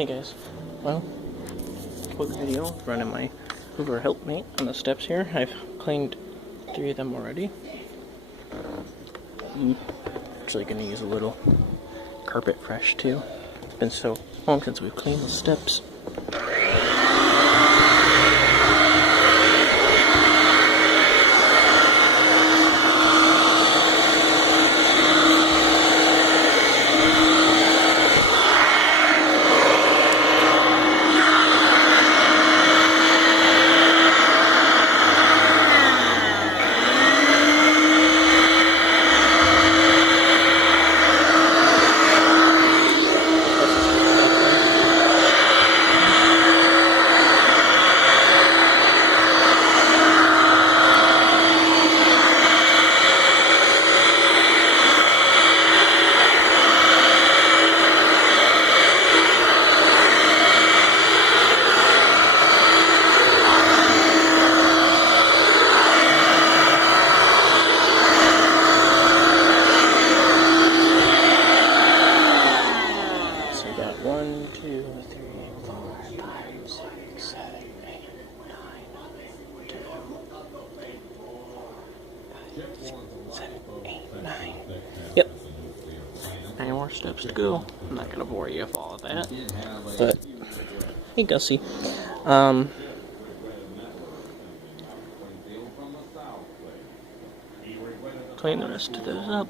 Hey guys, well, quick video running my Hoover helpmate on the steps here. I've cleaned 3 of them already. Actually gonna use a little carpet fresh too. It's been so long since we've cleaned the steps. Got 1, 2, 3, 4, 5, 6, 7, 8, 9, 10, 7, 8, 9. Yep. 9 more steps to go. I'm not gonna bore you with all of that. But hey Gussie. Clean the rest of those up.